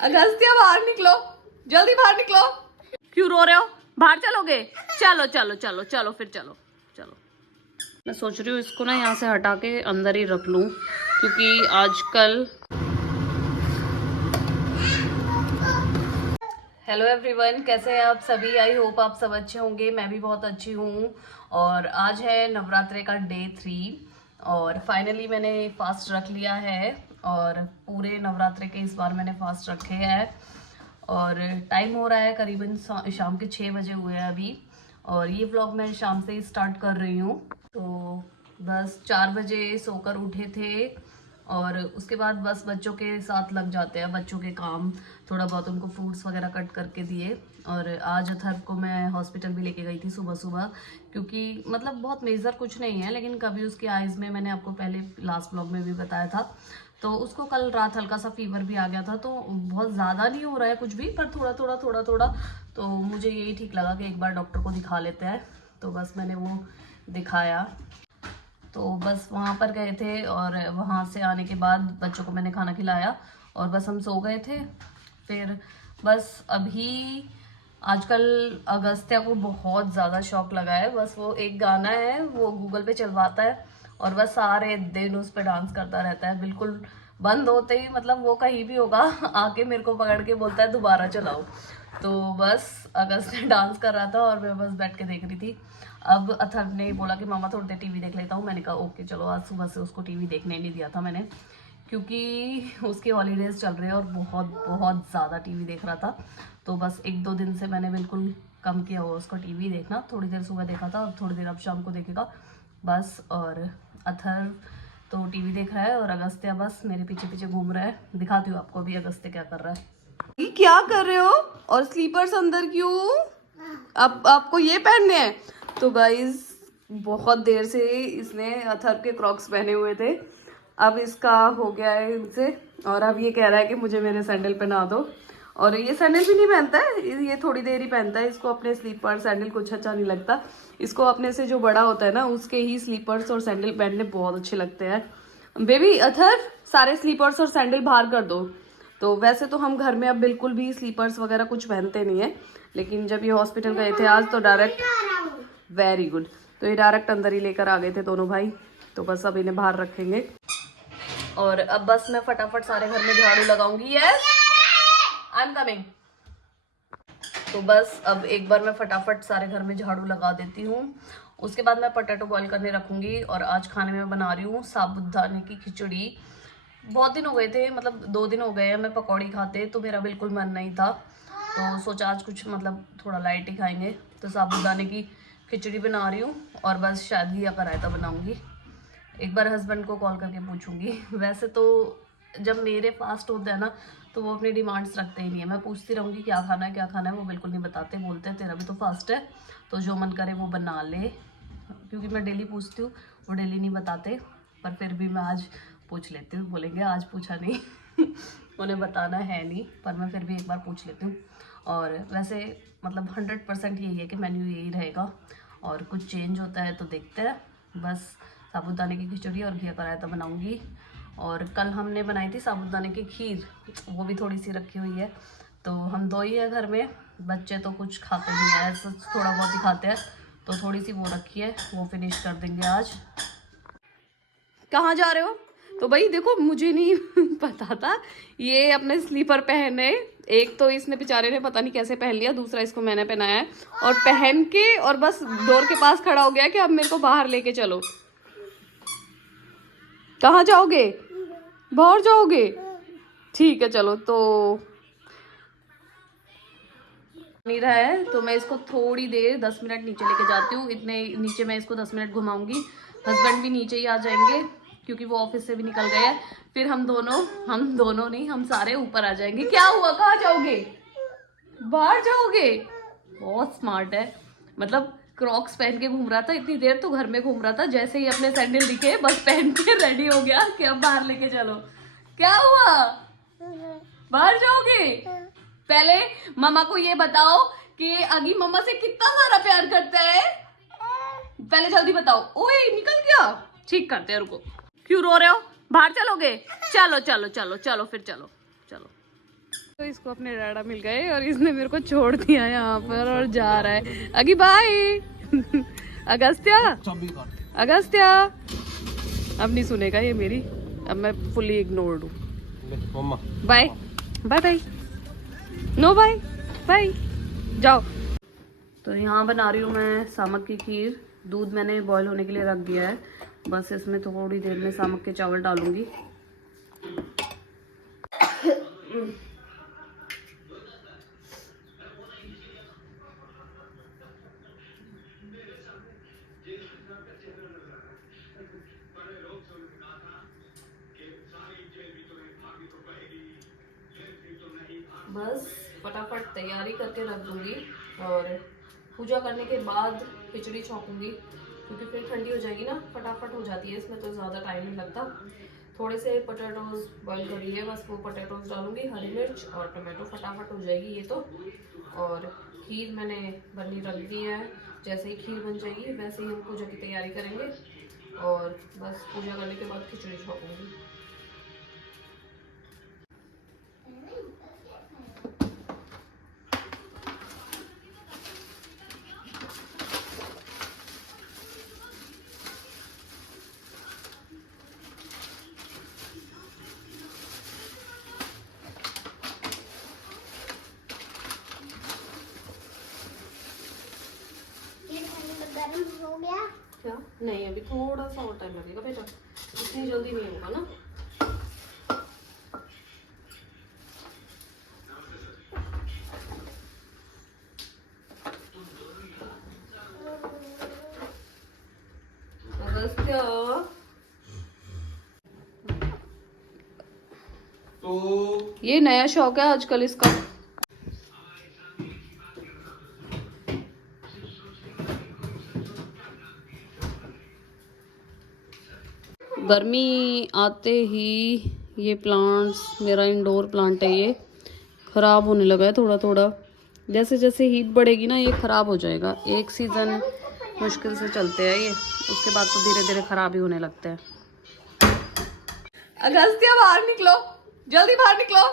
अगस्त्या बाहर निकलो, जल्दी बाहर निकलो। क्यों रो रहे हो? बाहर चलोगे? चलो चलो चलो चलो फिर चलो चलो। मैं सोच रही हूँ इसको ना यहाँ से हटा के अंदर ही रख लूँ, क्योंकि आजकल। हेलो एवरीवन, कैसे हैं आप सभी? आई होप आप सब अच्छे होंगे। मैं भी बहुत अच्छी हूँ। और आज है नवरात्रे का डे 3 और फाइनली मैंने फास्ट रख लिया है। और पूरे नवरात्रे के इस बार मैंने फास्ट रखे हैं। और टाइम हो रहा है करीबन शाम के 6 बजे हुए हैं अभी। और ये व्लॉग मैं शाम से ही स्टार्ट कर रही हूँ। तो बस 4 बजे सोकर उठे थे और उसके बाद बस बच्चों के साथ लग जाते हैं, बच्चों के काम, थोड़ा बहुत उनको फ्रूट्स वगैरह कट करके दिए। और आज अथर्व को मैं हॉस्पिटल भी लेके गई थी सुबह सुबह, क्योंकि मतलब बहुत मेजर कुछ नहीं है, लेकिन कभी उसकी आइज़ में, मैंने आपको पहले लास्ट ब्लॉग में भी बताया था, तो उसको कल रात हल्का सा फीवर भी आ गया था। तो बहुत ज़्यादा नहीं हो रहा है कुछ भी, पर थोड़ा थोड़ा थोड़ा थोड़ा। तो मुझे यही ठीक लगा कि एक बार डॉक्टर को दिखा लेते हैं। तो बस मैंने वो दिखाया। तो बस वहाँ पर गए थे और वहाँ से आने के बाद बच्चों को मैंने खाना खिलाया और बस हम सो गए थे। फिर बस अभी आजकल अगस्त्या को बहुत ज़्यादा शौक लगा है। बस वो एक गाना है, वो गूगल पे चलवाता है और बस सारे दिन उस पर डांस करता रहता है। बिल्कुल बंद होते ही, मतलब वो कहीं भी होगा, आके मेरे को पकड़ के बोलता है दोबारा चलाओ। तो बस अगस्त्या डांस कर रहा था और मैं बस बैठ के देख रही थी। अब अथर्व ने बोला कि मामा थोड़ी देर टीवी देख लेता हूँ। मैंने कहा ओके चलो। आज सुबह से उसको टीवी देखने नहीं दिया था मैंने, क्योंकि उसके हॉलीडेज चल रहे हैं और बहुत बहुत ज़्यादा टीवी देख रहा था। तो बस 1-2 दिन से मैंने बिल्कुल कम किया हुआ उसको टीवी देखना। थोड़ी देर सुबह देखा था और थोड़ी देर अब शाम को देखेगा बस। और अथर्व तो टीवी देख रहा है और अगस्त्या बस मेरे पीछे पीछे घूम रहा है। दिखाती हूँ आपको अभी अगस्त्या क्या कर रहा है। ये क्या कर रहे हो? और स्लीपर्स अंदर क्यों? आपको ये पहनने हैं? तो गाइज बहुत देर से इसने अथर्व के क्रॉक्स पहने हुए थे, अब इसका हो गया है इनसे। और अब ये कह रहा है कि मुझे मेरे सैंडल पहना दो। और ये सैंडल भी नहीं पहनता है, ये थोड़ी देर ही पहनता है। इसको अपने स्लीपर सैंडल कुछ अच्छा नहीं लगता। इसको अपने से जो बड़ा होता है ना, उसके ही स्लीपर्स और सैंडल पहनने बहुत अच्छे लगते हैं। बेबी अथर्व, सारे स्लीपर्स और सैंडल बाहर कर दो। तो वैसे तो हम घर में अब बिल्कुल भी स्लीपर्स वगैरह कुछ पहनते नहीं है, लेकिन जब ये हॉस्पिटल गए थे आज तो डायरेक्ट, वेरी गुड, तो ये डायरेक्ट अंदर ही लेकर आ गए थे दोनों भाई। तो बस अब इन्हें बाहर रखेंगे और अब बस मैं फटाफट सारे घर में झाड़ू लगाऊंगी। Yes I am coming. तो बस अब एक बार मैं फटाफट सारे घर में झाड़ू लगा देती हूँ। उसके बाद मैं पोटैटो बॉईल करने रखूंगी। और आज खाने में बना रही हूँ साबूदाने की खिचड़ी। बहुत दिन हो गए थे, मतलब 2 दिन हो गए हैं मैं पकौड़ी खाते, तो मेरा बिल्कुल मन नहीं था। तो सोचा आज कुछ मतलब थोड़ा लाइट ही खाएंगे, तो साबूदाने की खिचड़ी बना रही हूँ। और बस शायद घिया का रायता बनाऊंगी। एक बार हस्बैंड को कॉल करके पूछूंगी। वैसे तो जब मेरे फास्ट होता है ना, तो वो अपनी डिमांड्स रखते ही नहीं है। मैं पूछती रहूँगी क्या खाना है क्या खाना है, वो बिल्कुल नहीं बताते। बोलते हैं तेरा भी तो फास्ट है, तो जो मन करे वो बना ले। क्योंकि मैं डेली पूछती हूँ, वो डेली नहीं बताते। पर फिर भी मैं आज पूछ लेती हूँ। बोलेंगे आज पूछा नहीं। उन्हें बताना है नहीं, पर मैं फिर भी एक बार पूछ लेती हूँ। और वैसे मतलब 100% यही है कि मेन्यू यही रहेगा, और कुछ चेंज होता है तो देखते हैं। बस साबूदाने की खिचड़ी और घिया का रायता बनाऊंगी। और कल हमने बनाई थी साबूदाने की खीर, वो भी थोड़ी सी रखी हुई है। तो हम 2 ही है घर में, बच्चे तो कुछ खाते नहीं है, ऐसा थोड़ा बहुत ही खाते हैं। तो थोड़ी सी वो रखी है, वो फिनिश कर देंगे आज। कहाँ जा रहे हो? तो भाई देखो, मुझे नहीं पता था ये अपने स्लीपर पहने। एक तो इसने बेचारे ने पता नहीं कैसे पहन लिया, दूसरा इसको मैंने पहनाया है। और पहन के और बस डोर के पास खड़ा हो गया कि अब मेरे को बाहर लेके चलो। कहाँ जाओगे? बाहर जाओगे? ठीक है चलो। तो नहीं रहा है तो मैं इसको थोड़ी देर 10 मिनट नीचे लेके जाती हूँ। इतने नीचे मैं इसको 10 मिनट घुमाऊंगी। हस्बैंड भी नीचे ही आ जाएंगे, क्योंकि वो ऑफिस से भी निकल गए हैं। फिर हम दोनों नहीं, हम सारे ऊपर आ जाएंगे। क्या हुआ, कहाँ जाओगे? बाहर जाओगे? बहुत स्मार्ट है। मतलब क्रॉक्स पहन के घूम रहा था इतनी देर, तो घर में घूम रहा था। जैसे ही अपने सैंडल दिखे बस पहन के रेडी हो गया कि अब बाहर लेके चलो। क्या हुआ, बाहर जाओगे? पहले मामा को ये बताओ कि अगी मम्मा से कितना सारा प्यार करता है। पहले जल्दी बताओ। ओए निकल गया। ठीक करते हैं, रुको। क्यों रो रहे हो? बाहर चलोगे? चलो चलो चलो चलो फिर चलो चलो। तो इसको अपने डाडा मिल गए और इसने मेरे को छोड़ दिया यहाँ पर और जा रहा है। अगी बाय। अगस्त्या, अगस्त्या। अब नहीं सुनेगा ये मेरी, अब मैं फुली इग्नोर्ड हूँ। Bye bye bye, no bye bye, जाओ। तो यहाँ बना रही हूँ मैं सामक की खीर। दूध मैंने बॉईल होने के लिए रख दिया है, बस इसमें थोड़ी देर में सामक के चावल डालूंगी। बस फटाफट तैयारी करके रख दूंगी और पूजा करने के बाद खिचड़ी छौंकूंगी, क्योंकि फिर ठंडी हो जाएगी ना, फटाफट हो जाती है, इसमें तो ज़्यादा टाइम नहीं लगता। थोड़े से पोटैटोज बॉईल कर लिए, बस वो पोटैटोज डालूंगी, हरी मिर्च और टमाटो, फटाफट हो जाएगी ये तो। और खीर मैंने बननी रख दी है, जैसे ही खीर बन जाएगी वैसे ही हम पूजा की तैयारी करेंगे और बस पूजा करने के बाद खिचड़ी छौंकूंगी। हो गया क्या? नहीं, अभी थोड़ा सा और टाइम लगेगा बेटा, इतनी जल्दी नहीं होगा ना। अगस्त्या, तो ये नया शौक है आजकल इसका। गर्मी आते ही ये प्लांट्स, मेरा इंडोर प्लांट है, ये ख़राब होने लगा है थोड़ा थोड़ा। जैसे जैसे हीट बढ़ेगी ना ये ख़राब हो जाएगा। एक सीज़न मुश्किल से चलते हैं ये, उसके बाद तो धीरे धीरे ख़राब ही होने लगता है। अगस्त्या बाहर निकलो, जल्दी बाहर निकलो।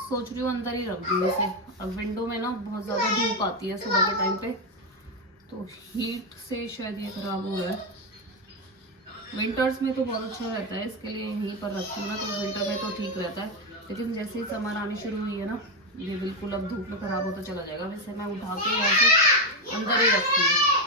सोच रही हूँ अंदर ही रख दूँ इसे। अब विंडो में ना बहुत ज़्यादा धूप आती है सुबह के टाइम पे, तो हीट से शायद ये खराब हो रहा है। विंटर्स में तो बहुत अच्छा रहता है, इसके लिए यहीं पर रखती हूँ ना, तो विंटर में तो ठीक रहता है। लेकिन जैसे ही समर आनी शुरू हुई है ना, ये बिल्कुल अब धूप में ख़राब होता चला जाएगा। वैसे मैं उठा के यहाँ से अंदर ही रखती हूँ।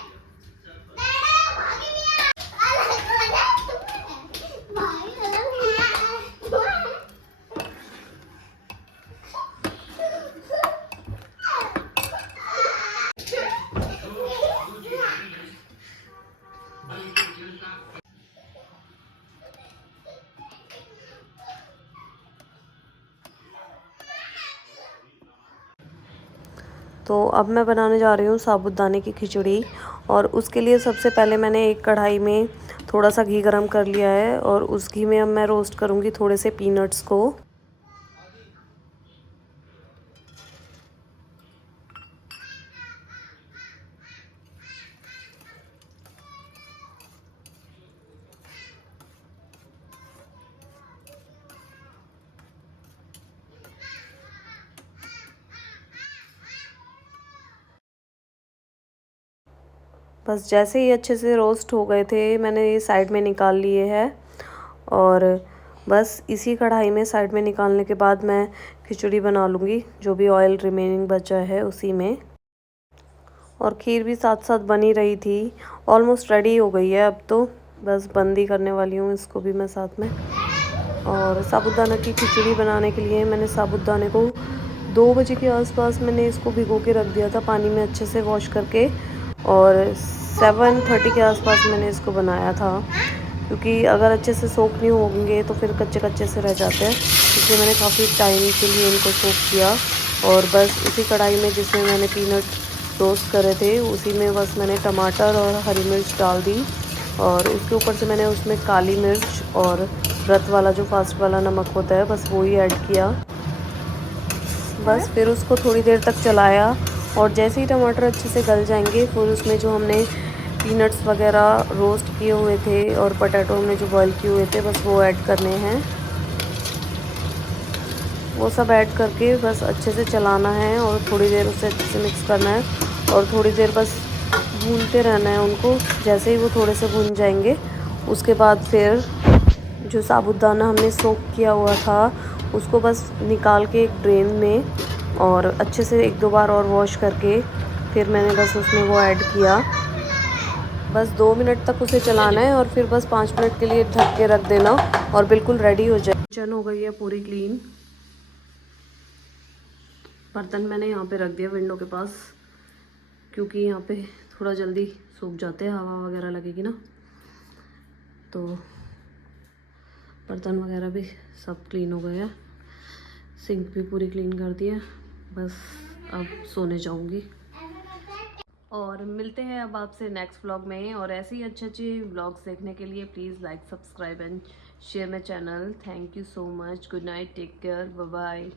तो अब मैं बनाने जा रही हूँ साबूदाने की खिचड़ी। और उसके लिए सबसे पहले मैंने एक कढ़ाई में थोड़ा सा घी गरम कर लिया है और उस घी में अब मैं रोस्ट करूँगी थोड़े से पीनट्स को। बस जैसे ही अच्छे से रोस्ट हो गए थे, मैंने ये साइड में निकाल लिए हैं। और बस इसी कढ़ाई में साइड में निकालने के बाद मैं खिचड़ी बना लूँगी, जो भी ऑयल रिमेनिंग बचा है उसी में। और खीर भी साथ साथ बनी रही थी, ऑलमोस्ट रेडी हो गई है अब तो, बस बंद ही करने वाली हूँ इसको भी मैं साथ में। और साबूदाना की खिचड़ी बनाने के लिए मैंने साबूदाने को 2 बजे के आसपास मैंने इसको भिगो के रख दिया था पानी में अच्छे से वॉश करके। और 7:30 के आसपास मैंने इसको बनाया था, क्योंकि अगर अच्छे से सोक नहीं होंगे तो फिर कच्चे कच्चे से रह जाते हैं, इसलिए मैंने काफ़ी टाइम के लिए इनको सोक किया। और बस उसी कढ़ाई में जिसमें मैंने पीनट रोस्ट करे थे, उसी में बस मैंने टमाटर और हरी मिर्च डाल दी। और उसके ऊपर से मैंने उसमें काली मिर्च और व्रत वाला जो फास्ट वाला नमक होता है, बस वो ही ऐड किया। बस फिर उसको थोड़ी देर तक चलाया और जैसे ही टमाटर अच्छे से गल जाएंगे, फिर उसमें जो हमने पीनट्स वगैरह रोस्ट किए हुए थे और पोटैटो हमने जो बॉईल किए हुए थे, बस वो ऐड करने हैं। वो सब ऐड करके बस अच्छे से चलाना है और थोड़ी देर उसे अच्छे से मिक्स करना है और थोड़ी देर बस भूनते रहना है उनको। जैसे ही वो थोड़े से भून जाएंगे उसके बाद फिर जो साबूदाना हमने सोक किया हुआ था उसको बस निकाल के एक ड्रेन में और अच्छे से 1-2 बार और वॉश करके फिर मैंने बस उसमें वो ऐड किया। बस 2 मिनट तक उसे चलाना है और फिर बस 5 मिनट के लिए ढक के रख देना और बिल्कुल रेडी हो जाए। किचन हो गई है पूरी क्लीन। बर्तन मैंने यहाँ पे रख दिया विंडो के पास क्योंकि यहाँ पे थोड़ा जल्दी सूख जाते हैं, हवा वगैरह लगेगी ना। तो बर्तन वगैरह भी सब क्लीन हो गए हैं, सिंक भी पूरी क्लीन कर दी है। बस अब सोने जाऊंगी और मिलते हैं अब आपसे नेक्स्ट व्लॉग में। और ऐसे ही अच्छे अच्छे व्लॉग्स देखने के लिए please like, subscribe and share my channel. Thank you so much. Good night, take care, bye bye.